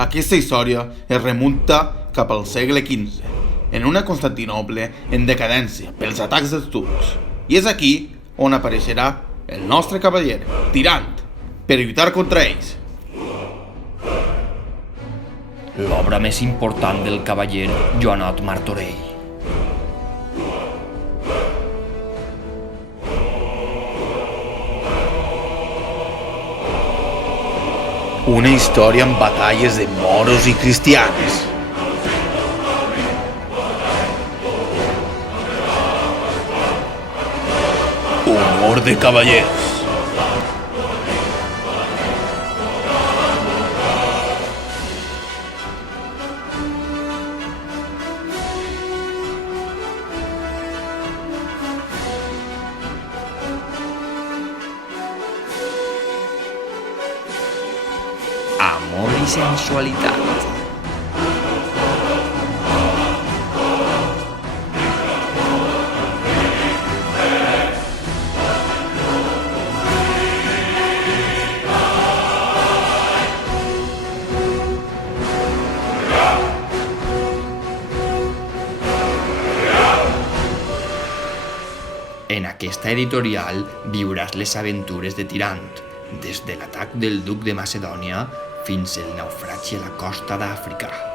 Aquesta història es remunta cap al segle XV, en una Constantinoble en decadència pels atacs dels turcs. I és aquí on apareixerà el nostre cavaller, Tirant, per lluitar contra ells. L'obra més important del cavaller Joanot Martorell. Una història amb batalles de moros i cristians. Honor de cavallers. Amor i sensualitat. En aquesta editorial viuràs les aventures de Tirant, des de l'atac del duc de Macedònia fins al naufragi a la costa d'Àfrica.